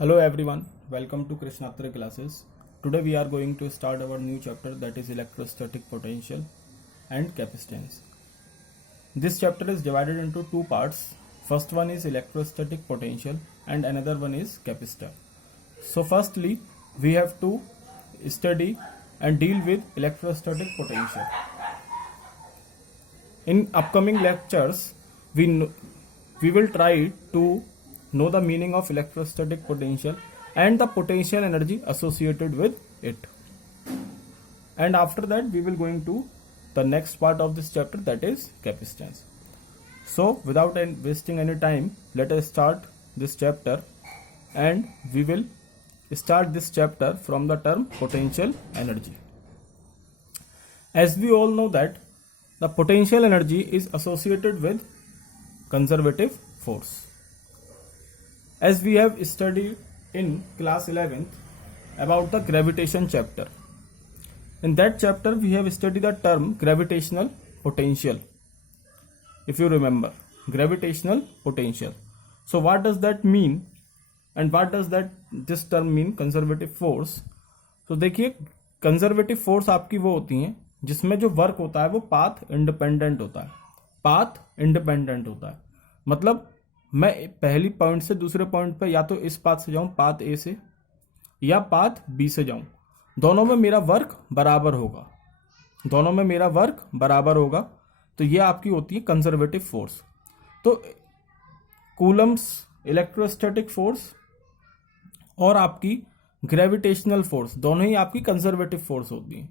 Hello everyone, welcome to Krishnatra classes. Today we are going to start our new chapter, that is electrostatic potential and capacitance. This chapter is divided into two parts. First one is electrostatic potential and another one is capacitor. So firstly, we have to study and deal with electrostatic potential. In upcoming lectures, we will try to know the meaning of electrostatic potential and the potential energy associated with it. And after that, we will going to the next part of this chapter, that is capacitance. So without wasting any time, let us start this chapter, and we will start this chapter from the term potential energy. As we all know that the potential energy is associated with conservative force. As we have studied in class 11th about the gravitation chapter. In that chapter we have studied the term gravitational potential. If you remember, gravitational potential. So what does that mean and what does this term mean, conservative force? तो देखिए, conservative force आपकी वो होती हैं जिसमें जो work होता है वो पाथ इंडिपेंडेंट होता है. पाथ इंडिपेंडेंट होता है मतलब मैं पहली पॉइंट से दूसरे पॉइंट पे या तो इस पाथ से जाऊं, पाथ ए से, या पाथ बी से जाऊं, दोनों में मेरा वर्क बराबर होगा. दोनों में मेरा वर्क बराबर होगा. तो ये आपकी होती है कंजर्वेटिव फोर्स. तो कूलम्स इलेक्ट्रोस्टैटिक फोर्स और आपकी ग्रेविटेशनल फोर्स दोनों ही आपकी कंजर्वेटिव फोर्स होती हैं.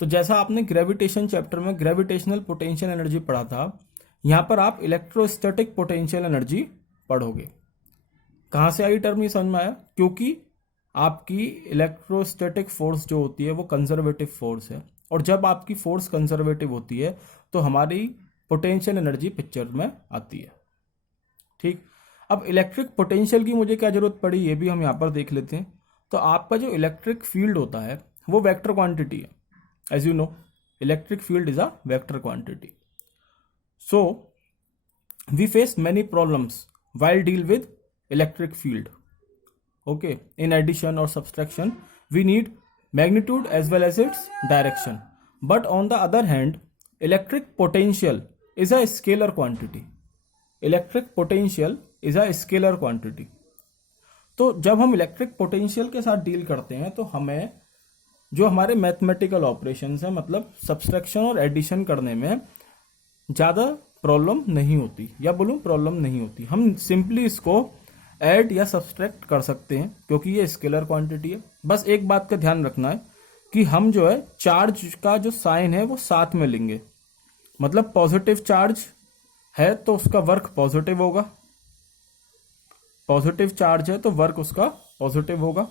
तो जैसा आपने ग्रेविटेशन चैप्टर में ग्रेविटेशनल पोटेंशियल एनर्जी पढ़ा था, यहां पर आप इलेक्ट्रोस्टैटिक पोटेंशियल एनर्जी पढ़ोगे. कहां से आई टर्म, ये समझ में आया? क्योंकि आपकी इलेक्ट्रोस्टैटिक फोर्स जो होती है वो कंजर्वेटिव फोर्स है, और जब आपकी फोर्स कंजर्वेटिव होती है तो हमारी पोटेंशियल एनर्जी पिक्चर में आती है. ठीक. अब इलेक्ट्रिक पोटेंशियल की मुझे क्या जरूरत पड़ी, ये भी हम यहां पर देख लेते हैं. तो आपका जो इलेक्ट्रिक फील्ड होता है वो वेक्टर क्वांटिटी है. As you know, electric field is a vector quantity. So, we face many problems while deal with electric field. Okay, in addition or subtraction, we need magnitude as well as its direction. But on the other hand, electric potential is a scalar quantity. Electric potential is a scalar quantity. तो जब हम electric potential के साथ deal करते हैं तो हमें जो हमारे मैथमेटिकल ऑपरेशंस हैं, मतलब सब्सट्रैक्शन और एडिशन करने में ज़्यादा प्रॉब्लम नहीं होती, या बोलूँ प्रॉब्लम नहीं होती. हम सिंपली इसको ऐड या सब्सट्रैक्ट कर सकते हैं क्योंकि ये स्केलर क्वांटिटी है. बस एक बात का ध्यान रखना है कि हम जो है चार्ज का जो साइन है वो साथ में लेंगे. मतलब पॉजिटिव चार्ज है तो उसका वर्क पॉजिटिव होगा, पॉजिटिव चार्ज है तो वर्क उसका पॉजिटिव होगा,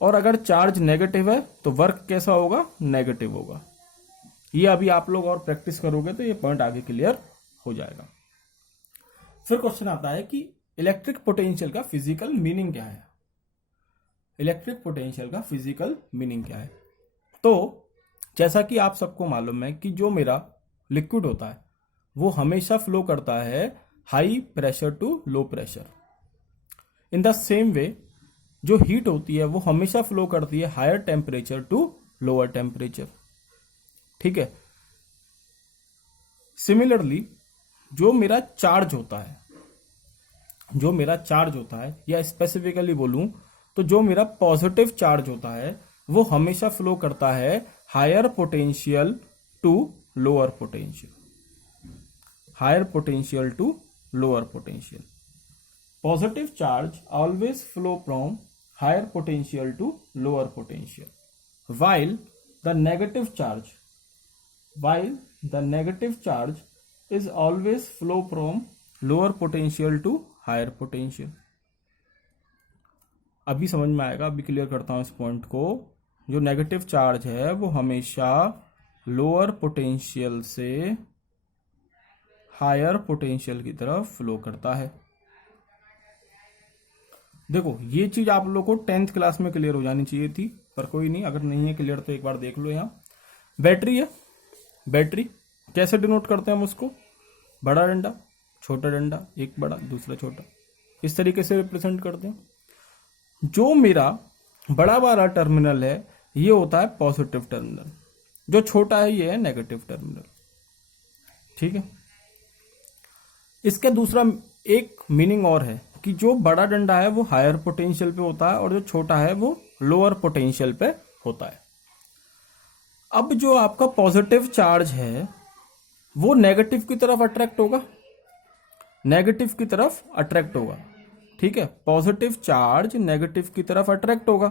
और अगर चार्ज नेगेटिव है तो वर्क कैसा होगा, नेगेटिव होगा. ये अभी आप लोग और प्रैक्टिस करोगे तो ये पॉइंट आगे क्लियर हो जाएगा. फिर क्वेश्चन आता है कि इलेक्ट्रिक पोटेंशियल का फिजिकल मीनिंग क्या है. इलेक्ट्रिक पोटेंशियल का फिजिकल मीनिंग क्या है? तो जैसा कि आप सबको मालूम है कि जो मेरा लिक्विड होता है वो हमेशा फ्लो करता है high pressure to low pressure. In the same way जो हीट होती है वो हमेशा फ्लो करती है higher temperature to lower temperature. ठीक है. सिमिलरली जो मेरा चार्ज होता है, या स्पेसिफिकली बोलूं तो जो मेरा पॉजिटिव चार्ज होता है वो हमेशा फ्लो करता है higher potential to lower potential. Higher potential to lower potential. Positive charge always flow from higher potential to lower potential, while the negative charge is always flow from lower potential to higher potential. अभी समझ में आएगा, अभी clear करता हूं इस point को. जो नेगेटिव चार्ज है वो हमेशा लोअर पोटेंशियल से हायर पोटेंशियल की तरफ फ्लो करता है. देखो, ये चीज आप लोग को 10th क्लास में क्लियर हो जानी चाहिए थी, पर कोई नहीं, अगर नहीं है क्लियर तो एक बार देख लो. यहाँ बैटरी है. बैटरी कैसे डिनोट करते हैं हम उसको? बड़ा डंडा, छोटा डंडा, एक बड़ा दूसरा छोटा, इस तरीके से रिप्रेजेंट करते हैं. जो मेरा बड़ा वाला टर्मिनल है ये होता है पॉजिटिव टर्मिनल, जो छोटा है ये है नेगेटिव टर्मिनल। ठीक है, इसका दूसरा एक मीनिंग और है कि जो बड़ा डंडा है वो हायर पोटेंशियल पे होता है और जो छोटा है वो लोअर पोटेंशियल पे होता है। अब जो आपका पॉजिटिव चार्ज है वो नेगेटिव की तरफ अट्रैक्ट होगा, नेगेटिव की तरफ अट्रैक्ट होगा। ठीक है, पॉजिटिव चार्ज नेगेटिव की तरफ अट्रैक्ट होगा।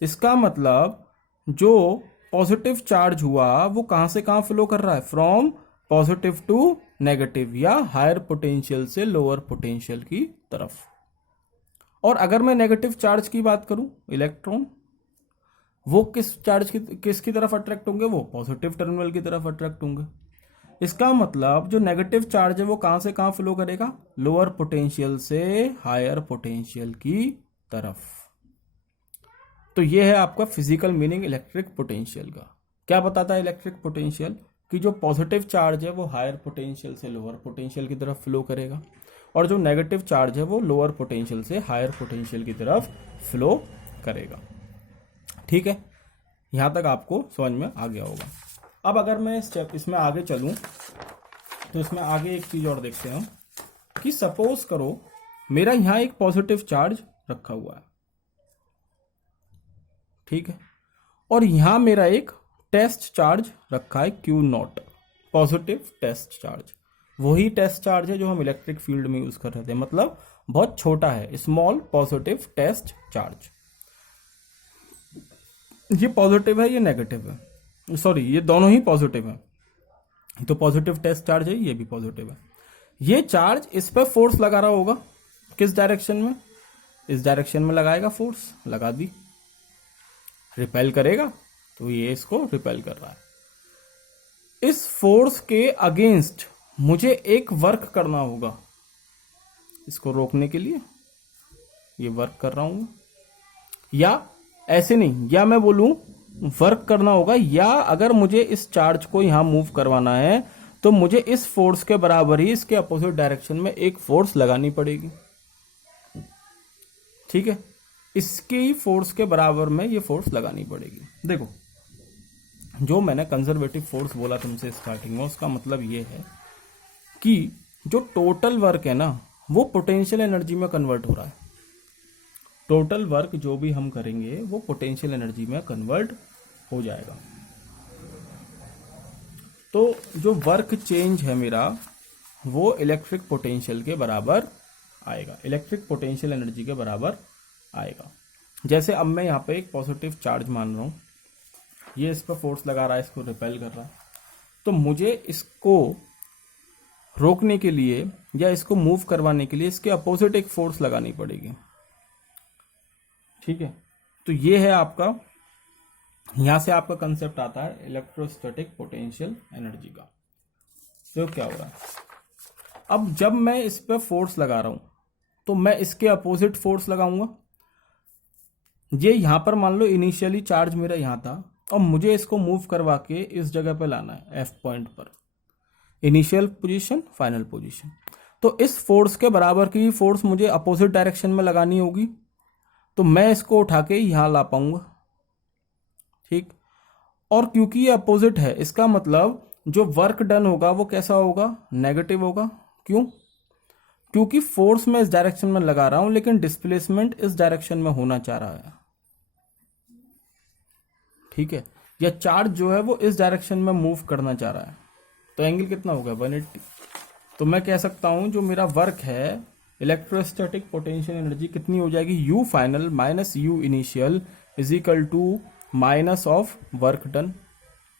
इसका मतलब जो पॉजिटिव चार्ज हुआ वो कहां से कहां फ्लो कर रहा है, फ्रॉम पॉजिटिव टू नेगेटिव या हायर पोटेंशियल से लोअर पोटेंशियल की तरफ। और अगर मैं नेगेटिव चार्ज की बात करूं, इलेक्ट्रॉन, वो किसकी तरफ अट्रैक्ट होंगे, वो पॉजिटिव टर्मिनल की तरफ अट्रैक्ट होंगे। इसका मतलब जो नेगेटिव चार्ज है वो कहां से कहां फ्लो करेगा, लोअर पोटेंशियल से हायर पोटेंशियल की तरफ। तो ये है आपका फिजिकल मीनिंग इलेक्ट्रिक पोटेंशियल का। क्या बताता है इलेक्ट्रिक पोटेंशियल, कि जो पॉजिटिव चार्ज है वो हायर पोटेंशियल से लोअर पोटेंशियल की तरफ फ्लो करेगा और जो नेगेटिव चार्ज है वो लोअर पोटेंशियल से हायर पोटेंशियल की तरफ फ्लो करेगा। ठीक है, यहां तक आपको समझ में आ गया होगा। अब अगर मैं इसमें आगे चलूं तो इसमें आगे एक चीज और देखते हैं हम, कि सपोज करो मेरा यहां एक पॉजिटिव चार्ज रखा हुआ है। ठीक है, और यहां मेरा एक टेस्ट चार्ज रखा है Q0, पॉजिटिव टेस्ट चार्ज। वही टेस्ट चार्ज है जो हम इलेक्ट्रिक फील्ड में यूज कर रहे थे, मतलब बहुत छोटा है, स्मॉल पॉजिटिव टेस्ट चार्ज। ये पॉजिटिव है, ये नेगेटिव है, सॉरी ये दोनों ही पॉजिटिव है। तो पॉजिटिव टेस्ट चार्ज है, ये भी पॉजिटिव है। ये चार्ज इस पर फोर्स लगा रहा होगा, किस डायरेक्शन में, इस डायरेक्शन में लगाएगा फोर्स, लगा दी। रिपेल करेगा तो ये इसको रिपेल कर रहा है। इस फोर्स के अगेंस्ट मुझे एक वर्क करना होगा, इसको रोकने के लिए ये वर्क कर रहा हूं, या ऐसे नहीं, या मैं बोलूं वर्क करना होगा, या अगर मुझे इस चार्ज को यहां मूव करवाना है तो मुझे इस फोर्स के बराबर ही इसके अपोजिट डायरेक्शन में एक फोर्स लगानी पड़ेगी। ठीक है, इसकी फोर्स के बराबर में ये फोर्स लगानी पड़ेगी। देखो, जो मैंने कंजर्वेटिव फोर्स बोला तुमसे स्टार्टिंग में, उसका मतलब ये है कि जो टोटल वर्क है ना वो पोटेंशियल एनर्जी में कन्वर्ट हो रहा है। टोटल वर्क जो भी हम करेंगे वो पोटेंशियल एनर्जी में कन्वर्ट हो जाएगा। तो जो वर्क चेंज है मेरा वो इलेक्ट्रिक पोटेंशियल के बराबर आएगा, इलेक्ट्रिक पोटेंशियल एनर्जी के बराबर आएगा। जैसे अब मैं यहाँ पे एक पॉजिटिव चार्ज मान रहा हूँ, ये इस पर फोर्स लगा रहा है, इसको रिपेल कर रहा है, तो मुझे इसको रोकने के लिए या इसको मूव करवाने के लिए इसके अपोजिट एक फोर्स लगानी पड़ेगी। ठीक है, तो ये है आपका, यहां से आपका कंसेप्ट आता है इलेक्ट्रोस्टैटिक पोटेंशियल एनर्जी का। तो क्या हो रहा है, अब जब मैं इस पर फोर्स लगा रहा हूं तो मैं इसके अपोजिट फोर्स लगाऊंगा। ये यहां पर मान लो इनिशियली चार्ज मेरा यहां था और मुझे इसको मूव करवा के इस जगह पे लाना है, एफ पॉइंट पर, इनिशियल पोजीशन फाइनल पोजीशन। तो इस फोर्स के बराबर की फोर्स मुझे अपोजिट डायरेक्शन में लगानी होगी, तो मैं इसको उठा के यहां ला पाऊंगा। ठीक, और क्योंकि ये अपोजिट है, इसका मतलब जो वर्क डन होगा वो कैसा होगा, नेगेटिव होगा। क्यों, क्योंकि फोर्स मैं इस डायरेक्शन में लगा रहा हूं लेकिन डिस्प्लेसमेंट इस डायरेक्शन में होना चाह रहा है। ठीक है, या चार्ज जो है वो इस डायरेक्शन में मूव करना चाह रहा है, तो एंगल कितना होगा, 180। तो मैं कह सकता हूं जो मेरा वर्क है, इलेक्ट्रोस्टैटिक पोटेंशियल एनर्जी कितनी हो जाएगी, U final minus U initial is equal to minus of work done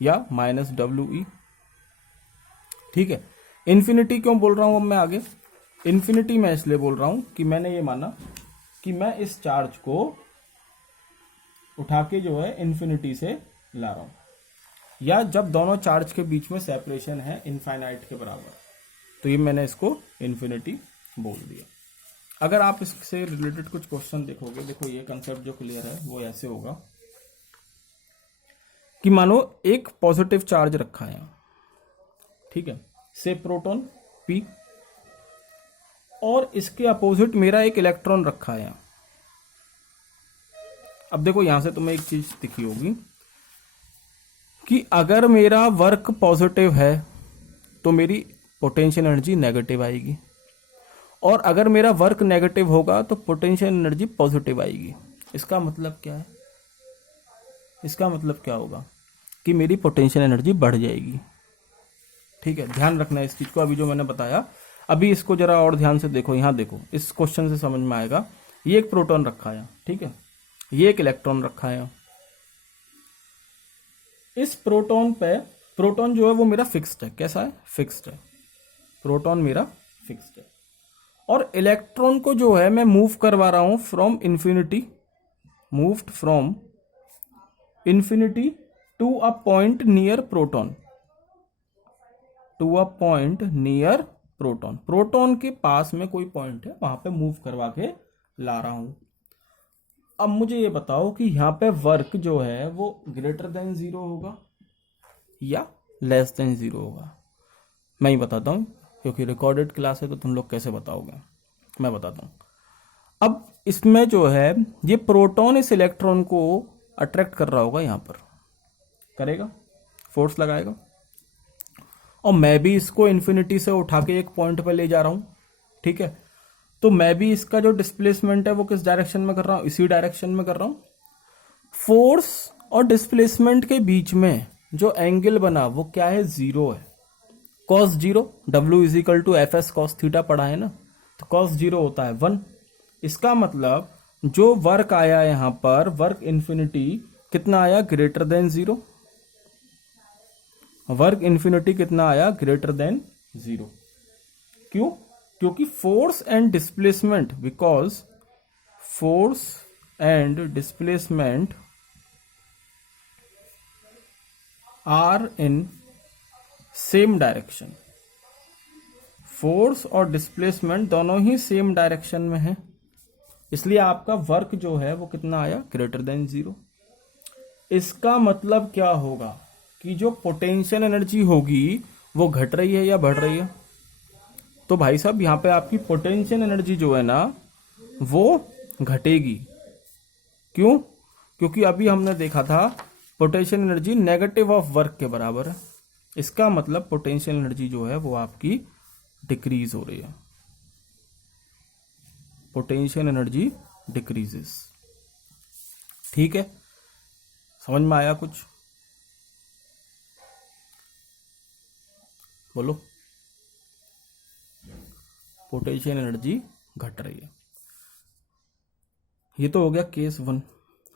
या माइनस WE। ठीक है, इन्फिनिटी क्यों बोल रहा हूं अब मैं आगे, इन्फिनिटी मैं इसलिए बोल रहा हूं कि मैंने ये माना कि मैं इस चार्ज को उठा के जो है इन्फिनिटी से ला रहा हूं, या जब दोनों चार्ज के बीच में सेपरेशन है इनफाइनाइट के बराबर, तो ये मैंने इसको इन्फिनिटी बोल दिया। अगर आप इससे रिलेटेड कुछ क्वेश्चन देखोगे, देखो ये कंसेप्ट जो क्लियर है वो ऐसे होगा कि मानो एक पॉजिटिव चार्ज रखा है, ठीक है, से प्रोटॉन P, और इसके अपोजिट मेरा एक इलेक्ट्रॉन रखा है, अब देखो यहां से तुम्हें एक चीज दिखी होगी कि अगर मेरा वर्क पॉजिटिव है तो मेरी पोटेंशियल एनर्जी नेगेटिव आएगी, और अगर मेरा वर्क नेगेटिव होगा तो पोटेंशियल एनर्जी पॉजिटिव आएगी। इसका मतलब क्या है? इसका मतलब क्या होगा कि मेरी पोटेंशियल एनर्जी बढ़ जाएगी। ठीक है, ध्यान रखना इस चीज को। अभी जो मैंने बताया, अभी इसको जरा और ध्यान से देखो। यहां देखो, इस क्वेश्चन से समझ में आएगा। ये एक प्रोटॉन रखा है, ठीक है, ये एक इलेक्ट्रॉन रखा है। इस प्रोटॉन पे, प्रोटॉन जो है वो मेरा फिक्स्ड है। कैसा है? फिक्स्ड है। प्रोटॉन मेरा फिक्स्ड है, और इलेक्ट्रॉन को जो है मैं मूव करवा रहा हूं from infinity, moved from infinity to a point near proton, to a point near proton. Proton के पास में कोई पॉइंट है, वहां पे मूव करवा के ला रहा हूं। अब मुझे ये बताओ कि यहां पे वर्क जो है वो ग्रेटर देन 0 होगा या लेस देन 0 होगा? मैं ही बताता हूं, क्योंकि रिकॉर्डेड क्लास है तो तुम लोग कैसे बताओगे, मैं बताता हूं। अब इसमें जो है ये प्रोटॉन इस इलेक्ट्रॉन को अट्रैक्ट कर रहा होगा, यहां पर करेगा, फोर्स लगाएगा, और मैं भी इसको इन्फिनिटी से उठा के एक पॉइंट पर ले जा रहा हूं। ठीक है, तो मैं भी इसका जो डिस्प्लेसमेंट है वो किस डायरेक्शन में कर रहा हूं? इसी डायरेक्शन में कर रहा हूं। फोर्स और डिस्प्लेसमेंट के बीच में जो एंगल बना वो क्या है? 0 है। cos 0, W is equal to F S cos theta पढ़ा है ना, तो cos 0 होता है 1। इसका मतलब जो वर्क आया यहां पर, वर्क इन्फिनिटी कितना आया? Greater than 0। वर्क इन्फिनिटी कितना आया? Greater than 0। क्यों? क्योंकि force and displacement, because force and displacement are in same direction. Force और डिस्प्लेसमेंट दोनों ही सेम डायरेक्शन में है, इसलिए आपका वर्क जो है वो कितना आया? Greater than 0। इसका मतलब क्या होगा कि जो पोटेंशियल एनर्जी होगी वो घट रही है या बढ़ रही है? तो भाई साहब यहां पे आपकी पोटेंशियल एनर्जी जो है ना वो घटेगी। क्यों? क्योंकि अभी हमने देखा था potential energy negative of work के बराबर है। इसका मतलब पोटेंशियल एनर्जी जो है वो आपकी डिक्रीज हो रही है। Potential energy decreases. ठीक है, समझ में आया कुछ? बोलो। पोटेंशियल एनर्जी घट रही है। ये तो हो गया केस 1।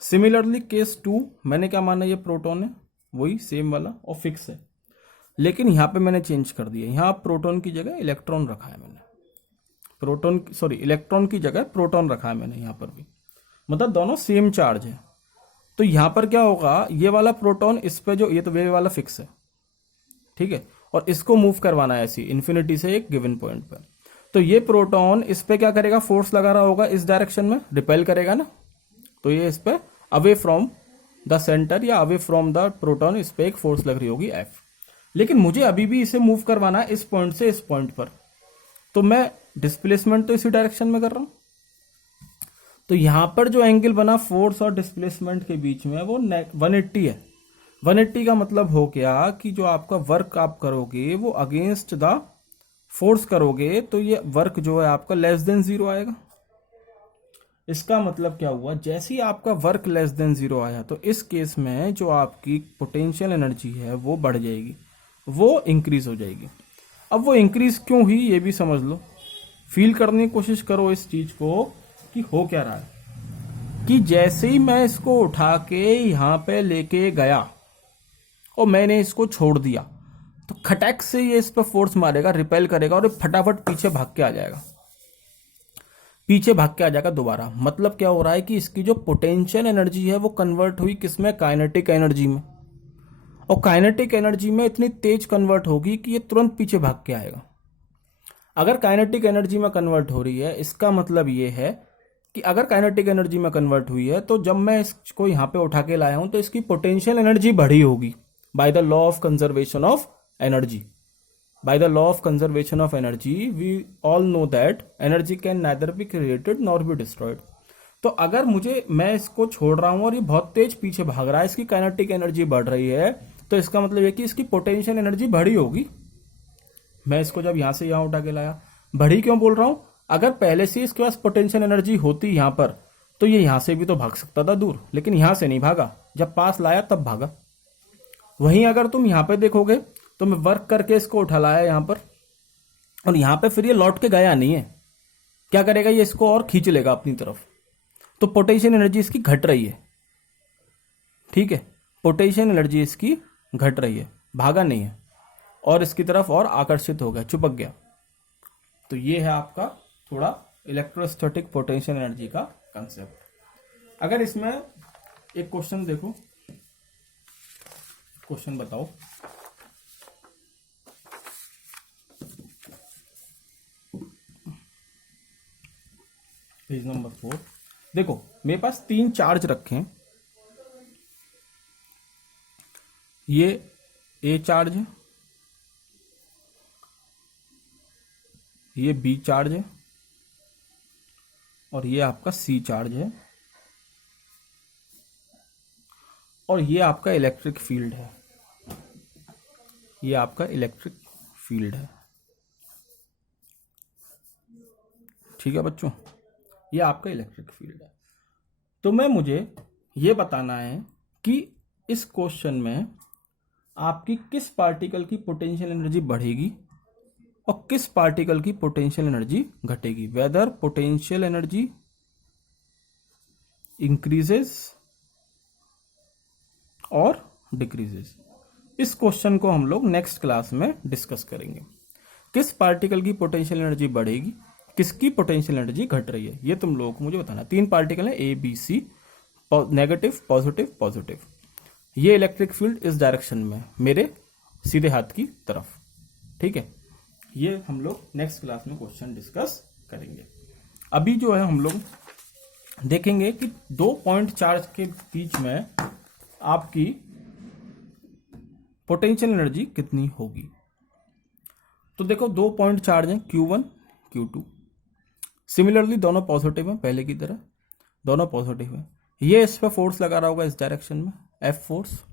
सिमिलरली केस 2, मैंने क्या माना? ये प्रोटॉन है, वही सेम वाला और फिक्स है, लेकिन यहां पे मैंने चेंज कर दिया। यहां प्रोटॉन की जगह इलेक्ट्रॉन रखा है मैंने, प्रोटॉन सॉरी इलेक्ट्रॉन की जगह प्रोटॉन रखा है मैंने यहां पर भी, मतलब दोनों सेम चार्ज है। तो यहां पर क्या होगा? ये वाला प्रोटॉन इस पे जो, ये तो वे वाला फिक्स है, ठीक है, और इसको मूव करवाना है ऐसी इन्फिनिटी से एक गिवन पॉइंट पर। तो ये प्रोटॉन इस पे क्या करेगा? फोर्स लगा रहा होगा इस डायरेक्शन में, रिपेल करेगा ना, तो ये इस पे अवे फ्रॉम द सेंटर या अवे फ्रॉम द प्रोटॉन, इस पे एक फोर्स लग रही होगी F। लेकिन मुझे अभी भी इसे मूव करवाना है इस पॉइंट से इस पॉइंट पर, तो मैं डिस्प्लेसमेंट तो इसी डायरेक्शन में कर रहा हूं। तो यहां पर जो एंगल बना फोर्स और डिस्प्लेसमेंट के बीच में वो 180 है। 180 का मतलब हो गया कि जो आपका वर्क आप करोगे वो अगेंस्ट द फोर्स करोगे, तो ये वर्क जो है आपका लेस देन 0 आएगा। इसका मतलब क्या हुआ? जैसे ही आपका वर्क लेस देन 0 आया तो इस केस में जो आपकी पोटेंशियल एनर्जी है वो बढ़ जाएगी, वो इंक्रीज हो जाएगी। अब वो इंक्रीज क्यों हुई ये भी समझ लो, फील करने की कोशिश करो इस चीज को कि हो क्या रहा है। कि जैसे ही मैं इसको उठा के यहां पे लेके गया और मैंने इसको छोड़ दिया, तो खटैक से ये इस पर फोर्स मारेगा, रिपेल करेगा और फटाफट पीछे भाग के आ जाएगा, पीछे भाग के आ जाएगा दोबारा। मतलब क्या हो रहा है कि इसकी जो पोटेंशियल एनर्जी है वो कन्वर्ट हुई किसमें? काइनेटिक एनर्जी में। और काइनेटिक एनर्जी में इतनी तेज कन्वर्ट होगी कि ये तुरंत पीछे भाग के आएगा। अगर काइनेटिक एनर्जी में कन्वर्ट हो रही है, इसका मतलब ये है कि अगर काइनेटिक एनर्जी में कन्वर्ट हुई है तो जब मैं इसको यहां पे उठा के लाया हूं तो इसकी पोटेंशियल एनर्जी बढ़ी होगी by the law of conservation of energy. By the law of conservation of energy, we all know that energy can neither be created nor be destroyed. तो अगर मैं इसको छोड़ रहा हूं और ये बहुत तेज पीछे भाग रहा है, इसकी काइनेटिक एनर्जी बढ़ रही है, तो इसका मतलब है कि इसकी पोटेंशियल एनर्जी बढ़ी होगी। मैं इसको जब यहां से यहां उठा के लाया, बढ़ी क्यों बोल रहा हूं? अगर पहले से इसके पास पोटेंशियल एनर्जी होती यहां पर, तो ये यहां से भी तो भाग सकता था दूर, लेकिन यहां से नहीं भागा, जब पास लाया तब भागा। वहीं अगर तुम यहां पे देखोगे तो मैं वर्क करके इसको उठा लाया यहां पर, और यहां पे फिर ये लौट के गया नहीं है, क्या करेगा, ये इसको और खींच लेगा अपनी तरफ, तो पोटेंशियल एनर्जी इसकी घट रही है। ठीक है, पोटेंशियल एनर्जी इसकी घट रही है, भागा नहीं है, और इसकी तरफ और आकर्षित हो गया, चिपक गया। तो ये है आपका थोड़ा इलेक्ट्रोस्टैटिक पोटेंशियल एनर्जी का कंसेप्ट। अगर इसमें एक क्वेश्चन देखो, क्वेश्चन बताओ। पेज नंबर 4 देखो, मेरे पास 3 चार्ज रखे हैं। ये ए चार्ज है, ये बी चार्ज है, और ये आपका सी चार्ज है, और ये आपका इलेक्ट्रिक फील्ड है। ये आपका इलेक्ट्रिक फील्ड है। ठीक है बच्चों, ये आपका इलेक्ट्रिक फील्ड है। तो मुझे ये बताना है कि इस क्वेश्चन में आपकी किस पार्टिकल की पोटेंशियल एनर्जी बढ़ेगी और किस पार्टिकल की पोटेंशियल एनर्जी घटेगी। वेदर पोटेंशियल एनर्जी इंक्रीजेस और डिक्रीजेस। इस क्वेश्चन को हम लोग नेक्स्ट क्लास में डिस्कस करेंगे। किस पार्टिकल की पोटेंशियल एनर्जी बढ़ेगी, किसकी पोटेंशियल एनर्जी घट रही है, ये तुम लोगों को मुझे बताना। 3 पार्टिकल है, A B C, negative positive positive. ये इलेक्ट्रिक फील्ड इस डायरेक्शन में मेरे सीधे हाथ की तरफ। ठीक है, ये हम लोग नेक्स्ट क्लास में क्वेश्चन डिस्कस करेंगे। अभी जो है हम लोग देखेंगे कि 2 पॉइंट चार्ज के बीच में आपकी पोटेंशियल एनर्जी कितनी होगी। तो देखो 2 पॉइंट चार्ज हैं, Q1 Q2। सिमिलरली दोनों पॉजिटिव हैं, पहले की तरह दोनों पॉजिटिव हैं। ये इस पर फोर्स लगा रहा होगा इस डायरेक्शन में, F फोर्स।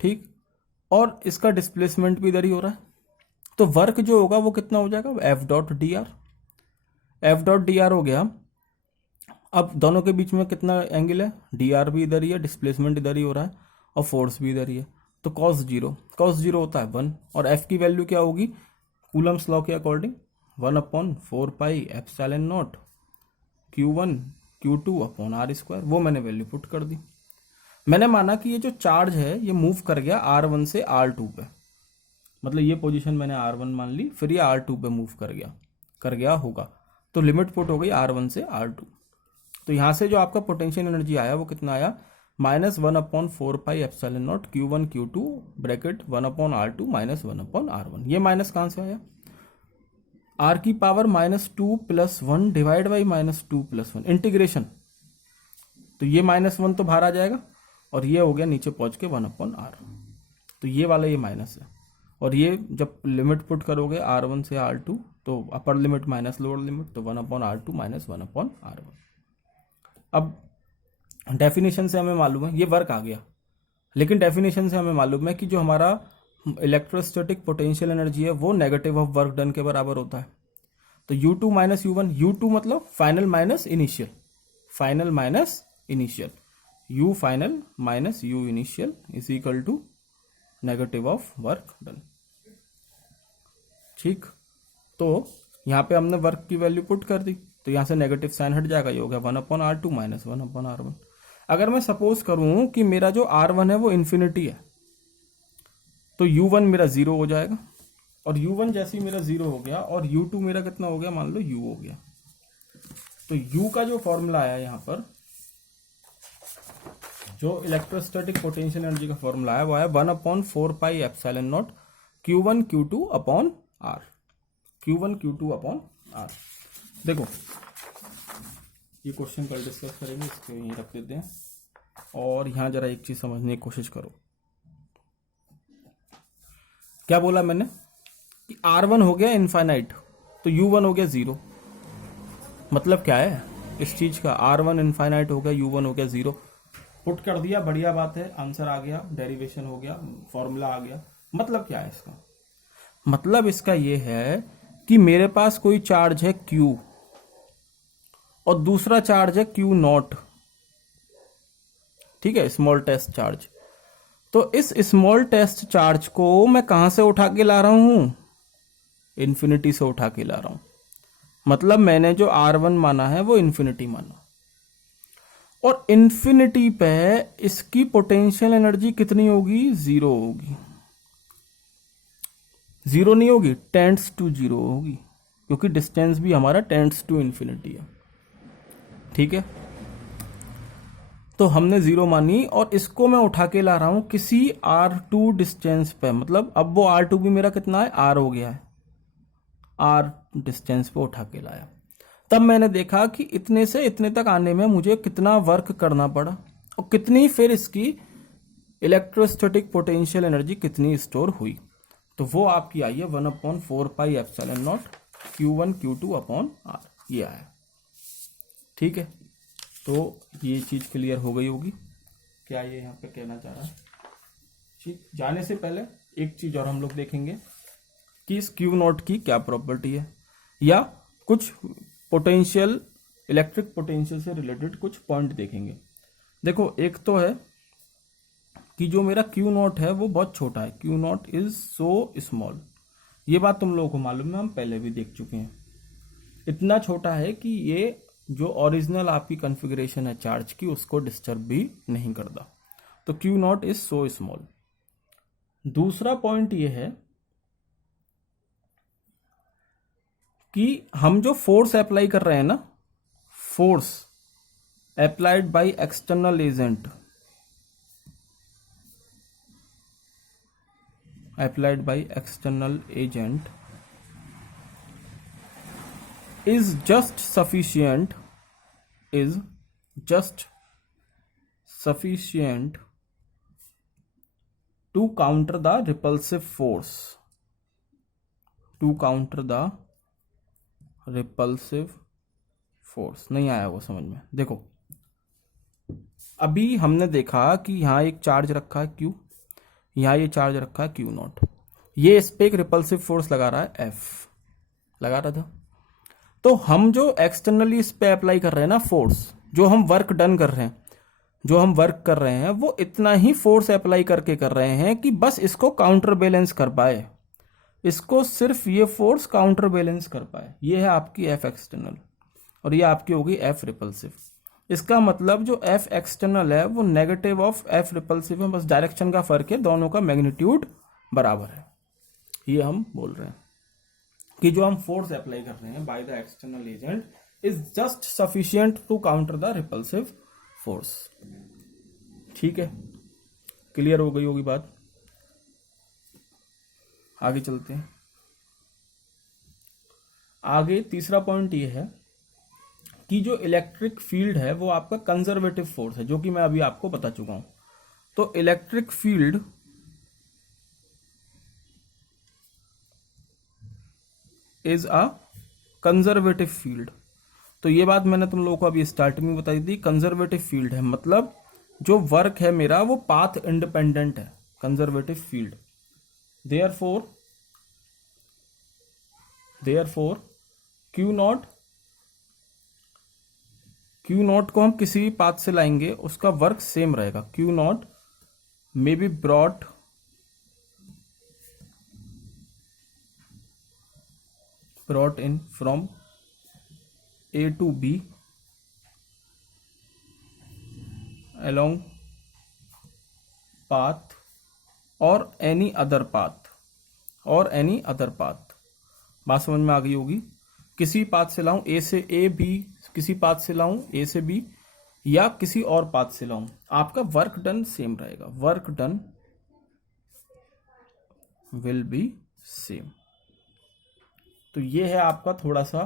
ठीक, और इसका डिस्प्लेसमेंट भी इधर ही हो रहा है, तो वर्क जो होगा वो कितना हो जाएगा, F dot D R. F dot D R हो गया। अब दोनों के बीच में कितना एंगल है, डी आर भी इधर ही है, डिस्प्लेसमेंट इधर ही हो रहा है, और फोर्स भी इधर ही है, तो cos जीरो होता है 1, और F की वैल्यू क्या होगी, कूलम्स लॉ के अकॉर्डिंग 1/4πε0 Q1 Q2/r²। वो मैंने वैल्यू पुट कर दी। मैंने माना कि ये जो चार्ज है ये मूव कर गया R1 से R2 पे, मतलब ये पोजीशन मैंने R1 मान ली, फिर ये R2 पे मूव कर गया होगा, तो लिमिट पुट हो गई R1 से R2। तो यहां से जो आपका पोटेंशियल एनर्जी आया वो कितना आया, -1/4πε0 Q1 Q2 bracket 1/R2 -1/R1। ये माइनस कहां से आया, R की पावर -2 + 1 डिवाइड बाई -2 + 1 इंटीग्रेशन, तो ये -1 तो बाहर आ जाएगा, और ये हो गया नीचे पहुंच के 1/R। तो ये वाला ये माइनस है, और ये जब लिमिट पुट करोगे R1 से R2, तो upper limit minus lower limit, तो 1/R2 -1/R1। अब डेफिनेशन से हमें मालूम है ये वर्क आ गया, लेकिन डेफिनेशन से हमें मालूम है कि जो हमारा इलेक्ट्रोस्टैटिक पोटेंशियल एनर्जी है वो नेगेटिव ऑफ वर्क डन के बराबर होता है। तो U2 - U1, U2 मतलब final minus initial, final minus initial, U final minus U initial is equal to negative of work done. ठीक, तो यहां पे हमने वर्क की वैल्यू पुट कर दी, तो यहां से नेगेटिव साइन हट जाएगा, ये हो गया 1/R2 -1/R1। अगर मैं सपोज करूं कि मेरा जो R1 है वो इन्फिनिटी है, तो U1 मेरा 0 हो जाएगा, और U1 जैसे ही मेरा 0 हो गया, और U2 मेरा कितना हो गया, मान लो U हो गया। तो U का जो फॉर्मूला आया यहां पर, जो इलेक्ट्रोस्टैटिक पोटेंशियल एनर्जी का फॉर्मूला आया वो आया 1/4πε0 Q1 Q2/R, Q1 Q2/R। देखो ये क्वेश्चन कल डिस्कस करेंगे, इसको यहीं रख देते हैं, और यहां जरा एक चीज समझने की कोशिश करो। क्या बोला मैंने कि R1 हो गया इनफाइनाइट, तो U1 हो गया 0। मतलब क्या है, इस चीज का, R1 इनफाइनाइट हो गया, U1 हो गया 0, पुट कर दिया, बढ़िया बात है, आंसर आ गया, डेरिवेशन हो गया, फॉर्मूला आ गया। मतलब क्या है इसका? मतलब इसका ये है कि मेरे पास कोई चार्ज है Q और दूसरा चार्ज है Q0, ठीक है, स्मॉल टेस्ट चार्ज। तो इस स्मॉल टेस्ट चार्ज को मैं कहां से उठा के ला रहा हूं? इन्फिनिटी से उठा के ला रहा हूं। मतलब मैंने जो R1 माना है वो इन्फिनिटी माना, और इन्फिनिटी पे इसकी पोटेंशियल एनर्जी कितनी होगी? 0 होगी। 0 नहीं होगी, टेंड्स टू 0 होगी, क्योंकि डिस्टेंस भी हमारा टेंड्स टू इन्फिनिटी है, ठीक है। तो हमने 0 मानी और इसको मैं उठा के ला रहा हूं किसी R2 डिस्टेंस पे। मतलब अब वो R2 भी मेरा कितना है? R हो गया है, R डिस्टेंस पे उठा के लाया। तब मैंने देखा कि इतने से इतने तक आने में मुझे कितना वर्क करना पड़ा और कितनी फिर इसकी इलेक्ट्रोस्टैटिक पोटेंशियल एनर्जी कितनी स्टोर हुई। तो वो आपकी आई है 1/4πε0 Q1 Q2 अपॉन R, ये आया, ठीक है। तो ये चीज क्लियर हो गई होगी। क्या ये यहाँ पे कहना चाह रहा है? ठीक, जाने से पहले एक चीज और हम लोग देखेंगे कि इस Q0 की क्या प्रॉपर्टी है, या कुछ पोटेंशियल, इलेक्ट्रिक पोटेंशियल से रिलेटेड कुछ पॉइंट देखेंगे। देखो, एक तो है कि जो मेरा Q0 है वो बहुत छोटा है, Q0 इज सो स्मॉल। ये बात तुम लोगों को मालूम है, हम पहले भी देख चुके हैं। इतना छोटा है कि ये जो ओरिजिनल आपकी कॉन्फ़िगरेशन है चार्ज की, उसको डिस्टर्ब भी नहीं करता। तो Q0 इज सो स्मॉल। दूसरा पॉइंट ये है कि हम जो फोर्स अप्लाई कर रहे हैं ना, force applied by external agent, applied by external agent is just sufficient to counter the repulsive force, नहीं आया वो समझ में। देखो, अभी हमने देखा कि यहां एक चार्ज रखा है Q, यहां ये चार्ज रखा है Q0, ये इस पे एक रिपल्सिव फोर्स लगा रहा है F, लगा रहा था। तो हम जो एक्सटर्नली इस पे अप्लाई कर रहे हैं ना फोर्स, जो हम वर्क डन कर रहे हैं, जो हम वर्क कर रहे हैं, वो इतना ही फोर्स अप्लाई करके कर रहे हैं कि बस इसको काउंटर बैलेंस कर पाए, इसको सिर्फ ये फोर्स काउंटर बैलेंस कर पाए। ये है आपकी F एक्सटर्नल और ये आपकी होगी F रिपल्सिव। इसका मतलब जो F एक्सटर्नल है वो नेगेटिव ऑफ F रिपल्सिव है, बस डायरेक्शन का फर्क है, दोनों का मैग्नीट्यूड बराबर है। ये हम बोल रहे हैं कि जो हम फोर्स अप्लाई कर रहे हैं by the external agent is just sufficient to counter the repulsive force, ठीक है। क्लियर हो गई होगी बात। आगे चलते हैं। आगे तीसरा पॉइंट ये है कि जो इलेक्ट्रिक फील्ड है वो आपका कंजर्वेटिव फोर्स है, जो कि मैं अभी आपको बता चुका हूं। तो electric field is a conservative field. तो ये बात मैंने तुम लोगों को अभी स्टार्टिंग में बताई थी। कंजर्वेटिव फील्ड है मतलब जो वर्क है मेरा वो पाथ इंडिपेंडेंट है, conservative field. Therefore Q not को हम किसी भी पाथ से लाएंगे उसका वर्क सेम रहेगा। Q not may be brought in from A to B along path or any other path बात समझ में आ गई होगी। किसी पाथ से लाऊं A से A, B, किसी पाथ से लाऊं A से B या किसी और पाथ से लाऊं, आपका वर्क डन सेम रहेगा, work done will be same. तो ये है आपका थोड़ा सा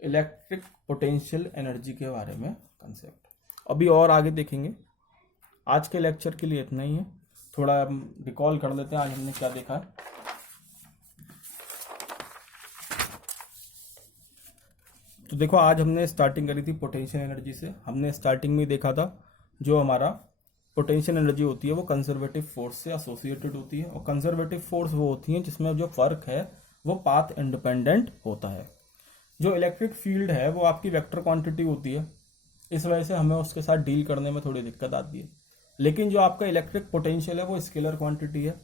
इलेक्ट्रिक पोटेंशियल एनर्जी के बारे में कंसेप्ट। अभी और आगे देखेंगे। आज के लेक्चर के लिए इतना ही है। थोड़ा रिकॉल कर लेते हैं आज हमने क्या देखा है। तो देखो आज हमने स्टार्टिंग करी थी पोटेंशियल एनर्जी से। हमने स्टार्टिंग में देखा था जो हमारा पोटेंशियल एनर्जी होती है वो कंजर्वेटिव फोर्स से एसोसिएटेड होती है, और कंजर्वेटिव फोर्स वो होती है जिसमें जो वर्क है वो पाथ इंडिपेंडेंट होता है। जो इलेक्ट्रिक फील्ड है वो आपकी वेक्टर क्वांटिटी होती है, इस वजह से हमें उसके साथ डील करने में थोड़ी दिक्कत आती है। लेकिन जो आपका इलेक्ट्रिक पोटेंशियल है वो स्केलर क्वांटिटी है,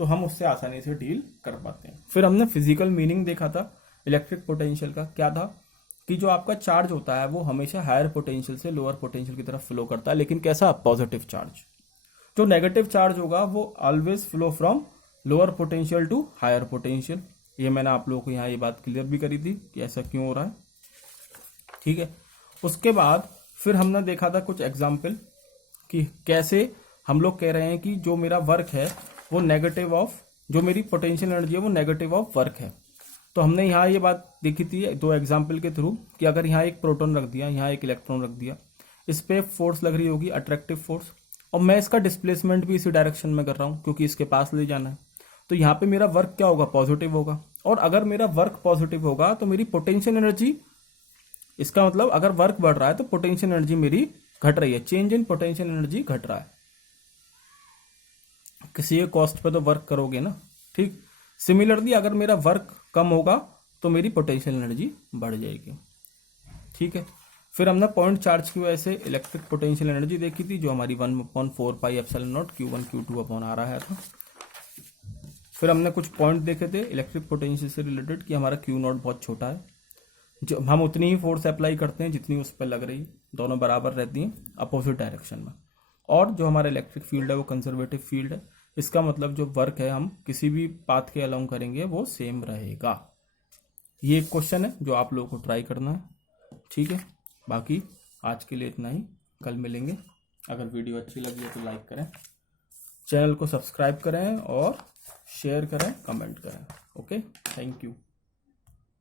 तो हम उससे आसानी से डील कर पाते हैं। फिर हमने फिजिकल मीनिंग देखा था इलेक्ट्रिक पोटेंशियल का। क्या था कि जो आपका चार्ज होता है वो हमेशा हायर पोटेंशियल से लोअर पोटेंशियल की तरफ फ्लो करता है, लेकिन कैसा? Positive charge. जो नेगेटिव चार्ज होगा वो always flow from lower potential to higher potential. ये मैंने आप लोगों को यहाँ ये बात क्लियर भी करी थी कि ऐसा क्यों हो रहा है, ठीक है। उसके बाद फिर हमने देखा था कुछ एग्जाम्पल कि कैसे हम लोग कह रहे हैं कि जो मेरा वर्क है वो नेगेटिव ऑफ, जो मेरी पोटेंशियल एनर्जी है वो नेगेटिव ऑफ वर्क है। तो हमने यहाँ ये बात देखी थी दो एग्जाम्पल के थ्रू कि अगर यहाँ एक प्रोटॉन रख दिया, यहाँ एक इलेक्ट्रॉन रख दिया, इस पे फोर्स लग रही होगी अट्रैक्टिव फोर्स, और मैं इसका डिस्प्लेसमेंट भी इसी डायरेक्शन में कर रहा हूँ क्योंकि इसके पास ले जाना है। तो यहाँ पे मेरा वर्क क्या होगा? पॉजिटिव होगा। और अगर मेरा वर्क पॉजिटिव होगा तो मेरी पोटेंशियल एनर्जी, इसका मतलब अगर वर्क बढ़ रहा है तो पोटेंशियल एनर्जी मेरी घट रही है, चेंज इन पोटेंशियल एनर्जी घट रहा है। किसी एक कॉस्ट पे तो वर्क करोगे ना, ठीक। सिमिलरली अगर मेरा वर्क कम होगा तो मेरी पोटेंशियल एनर्जी बढ़ जाएगी, ठीक है। फिर हमने पॉइंट चार्ज की वजह से इलेक्ट्रिक पोटेंशियल एनर्जी देखी थी जो हमारी 1/4 pi epsilon not Q1 Q2 upon आ रहा है था। फिर हमने कुछ पॉइंट देखे थे इलेक्ट्रिक पोटेंशियल से रिलेटेड कि हमारा Q0 बहुत छोटा है, जो हम उतनी ही फोर्स अप्लाई करते हैं जितनी उस पर लग रही है, दोनों बराबर रहती हैं अपोजिट डायरेक्शन में। और जो हमारा इलेक्ट्रिक फील्ड है वो कंजर्वेटिव फील्ड है, इसका मतलब जो वर्क है हम किसी भी पाथ के अलोंग करेंगे वो सेम रहेगा। ये एक क्वेश्चन है जो आप लोगों को ट्राई करना है, ठीक है। बाकी आज के लिए इतना ही, कल मिलेंगे। अगर वीडियो अच्छी लगी है तो लाइक करें, चैनल को सब्सक्राइब करें और शेयर करें, कमेंट करें। Okay, thank you.